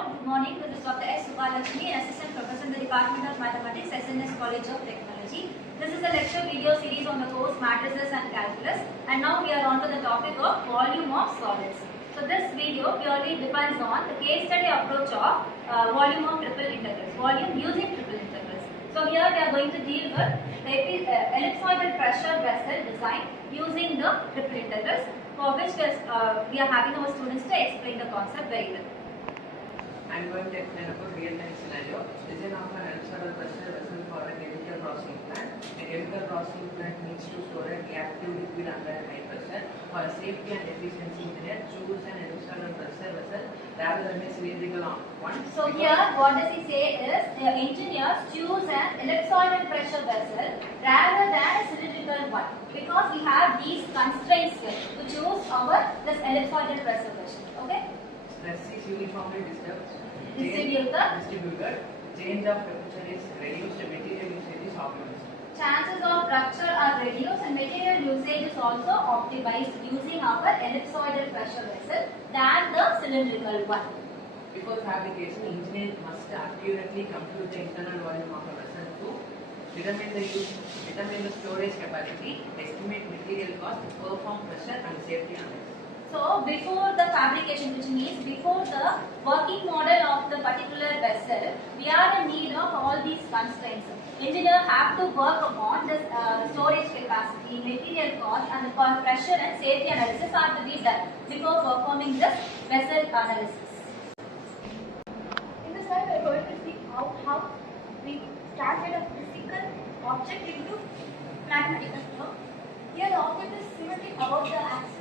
all, good morning. This is Dr. S. Subalakshmi, Assistant Professor in the Department of Mathematics, SNS College of Technology. This is a lecture video series on the course Matrices and Calculus, and now we are on to the topic of volume of solids. So this video purely depends on the case study approach of volume of triple integrals, volume using triple integrals. So here we are going to deal with the ellipsoidal pressure vessel design using the triple integrals, for which we are having our students to explain the concept very well. I am going to explain about real-time scenario. Design of an ellipsoidal pressure vessel for a chemical processing plant. A chemical processing plant needs to store a reactive liquid under a high pressure. For safety and efficiency engineer, choose an ellipsoidal pressure vessel rather than a cylindrical one. So here what does he say is the engineers choose an ellipsoidal pressure vessel rather than a cylindrical one, because we have these constraints here to choose this ellipsoidal pressure vessel. Okay? Stress is uniformly Distributed. Change of temperature is reduced. Material usage is optimized. Chances of rupture are reduced and material usage is also optimized using our ellipsoidal pressure vessel than the cylindrical one. Before fabrication, engineer must accurately compute the internal volume of a vessel to determine the storage capacity, estimate material cost, perform pressure and safety analysis. So before the fabrication, which means before the working model of the particular vessel, we are in need of all these constraints. Engineers have to work upon the storage capacity, material cost and the pressure and safety analysis are to be done before performing this vessel analysis. In this slide, we are going to see how we translate a physical object into mathematical term. Here the object is symmetric about the axis,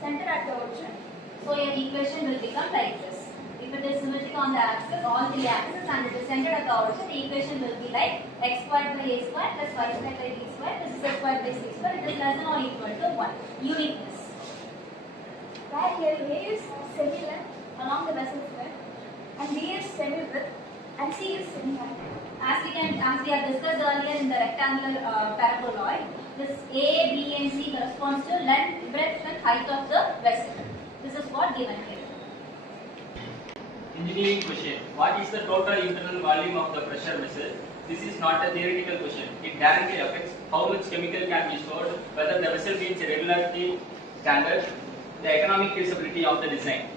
center at the origin. So your equation will become like this. If it is symmetric on the axis, all three axes, and it is centered at the origin, the equation will be like x squared by a squared plus y squared by b squared. This is x squared by c squared. It is less than or equal to 1. Uniqueness. Where here A is semi-length along the vessel's length, and B is semi-width, and C is semi-height. As we have discussed earlier in the rectangular paraboloid, this A, B and C corresponds to length, breadth and height of the vessel. This is what given here. Engineering question. What is the total internal volume of the pressure vessel? This is not a theoretical question. It directly affects how much chemical can be stored, whether the vessel meets a regularity standard, the economic feasibility of the design.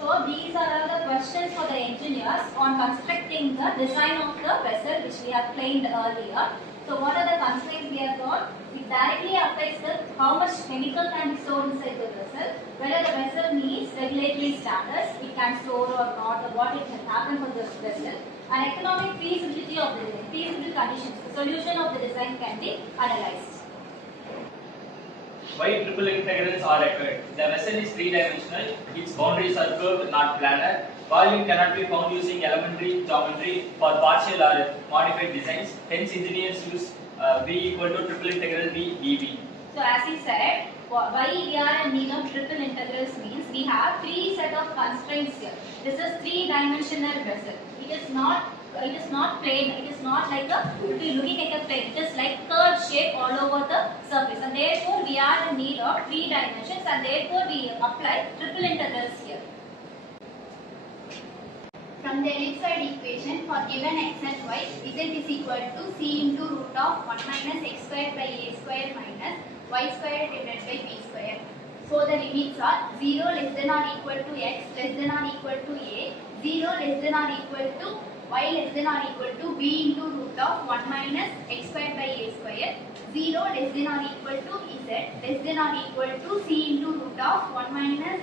So these are all the questions for the engineers on constructing the design of the vessel, which we have claimed earlier. So what are the constraints we have got? It directly affects how much chemical can be stored inside the vessel, whether the vessel meets regulatory standards, it can store or not, or what it can happen for the vessel, and economic feasibility of the design, feasible conditions. The solution of the design can be analyzed. Why triple integrals are required? The vessel is three-dimensional, its boundaries are curved, not planar. Volume cannot be found using elementary geometry for partial or modified designs. Hence, engineers use V equal to triple integral V dV. So as he said, why we are in need of triple integrals means we have three set of constraints here. This is three-dimensional vessel. It is not plain. It is not like looking at a plane. It is like curved shape all over the surface, and therefore we are in need of three dimensions, and therefore we apply triple integrals here. From the ellipsoid equation for given x and y, z is equal to c into root of 1 minus x squared by a square minus y squared divided by b square. So the limits are 0 less than or equal to x less than or equal to a, 0 less than or equal to y less than or equal to b into root of 1 minus x squared by a square, 0 less than or equal to z less than or equal to c into root of 1 minus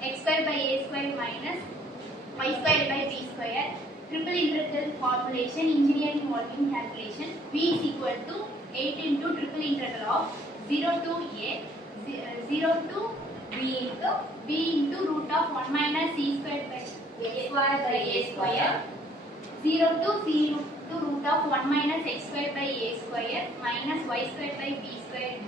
x squared by a square minus y squared by b square. Triple integral formulation, engineering volume calculation. V is equal to 8 into triple integral of 0 to a, 0 to b into root of 1 minus c squared by a square, 0 to c to root of 1 minus x squared by a square minus y squared by b square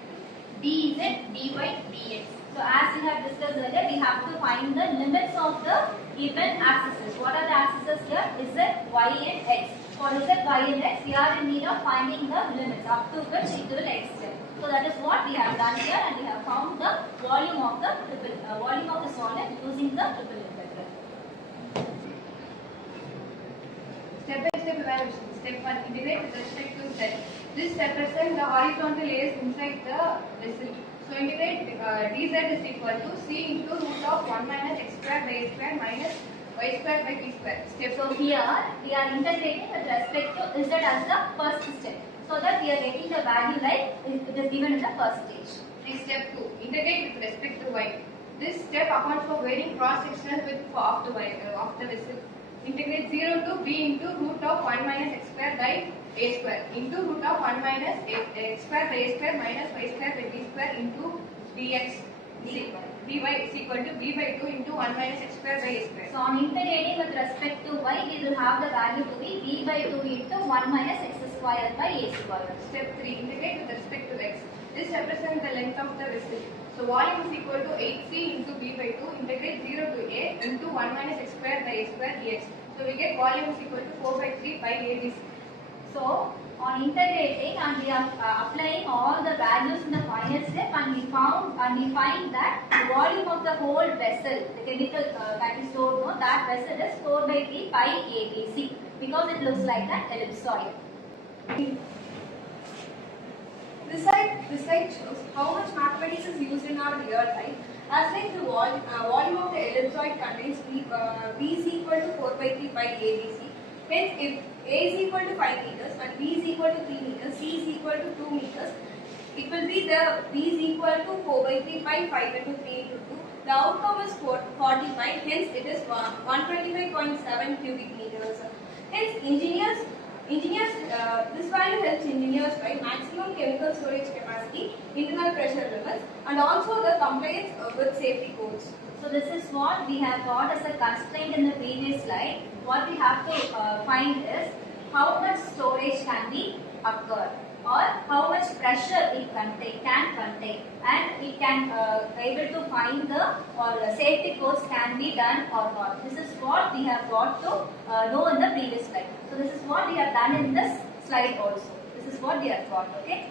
dz dy dx. So as we have discussed earlier, we have to find the limits of the given axes. What are the axes here? Z, y and x. For Z, y and x, we are in need of finding the limits up to which it will extend. So that is what we have done here, and we have found the volume of the solid using the triple integral. evaluation. Step 1. Integrate with respect to z. This represents the horizontal layers inside the vessel. So integrate dz is equal to c into root of 1 minus x square by a square minus y square by b square. Step So here we are integrating with respect to z as the first step. So that we are getting the value like it is given in the first stage. Step 2. Integrate with respect to y. This step accounts for varying cross-sectional width of the vessel. Integrate 0 to b into root of 1 minus x square by a square into root of 1 minus x square by a square minus y square by b square into dx dy is equal to b by 2 into 1 minus x square by a square. So on integrating with respect to y, we will have the value to be b by 2 into 1 minus x square by a square. Step 3. Integrate with respect to x. This represents the length of the vessel. So volume is equal to 8c into b by 2. Integrate 0 to a into 1 minus x square by a square dx. So we get volume is equal to 4 by 3 by abc. So on integrating and we are applying all the values in the final step, and we find that the volume of the whole vessel, the chemical that is stored, no, that vessel is 4 by 3 pi abc because it looks like an ellipsoid. This slide shows how much mathematics is used in our real life. As like the volume of the ellipsoid contains V is equal to 4 by 3 pi ABC. Hence, if A is equal to 5 meters and B is equal to 3 meters, C is equal to 2 meters, it will be the V is equal to 4 by 3 pi 5 into 3 into 2. The outcome is 45, hence it is 125.7 cubic meters. Hence, this value helps engineers by maximum chemical storage capacity, internal pressure limits, and also the compliance with safety codes. So this is what we have got as a constraint in the previous slide. What we have to find is how much storage can be occurred, or how much pressure it can contain, and it can able to find the safety codes can be done or not. This is what we have got to know in the previous slide. So this is what we have done in this slide also. This is what we have got. Okay.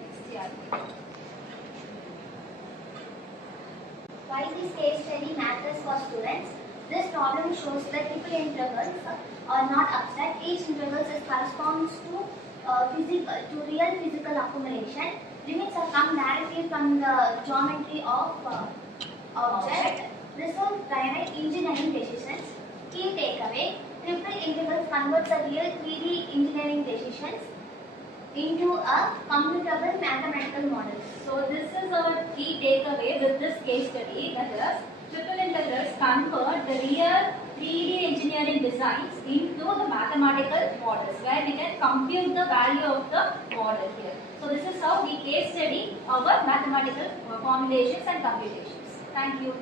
Next, yeah. Why this case study matters for students? This problem shows that triple integrals are not abstract. Each integral corresponds to real physical accumulation. Limits are come directly from the geometry of object. Resolve primary engineering decisions. Key takeaway: triple integrals converts a real 3D engineering decisions into a computable mathematical model. So this is our key takeaway with this case study, that is triple integrals convert the real 3D engineering designs into the mathematical models where we can compute the value of the model here. So this is how we case study our mathematical formulations and computations. Thank you.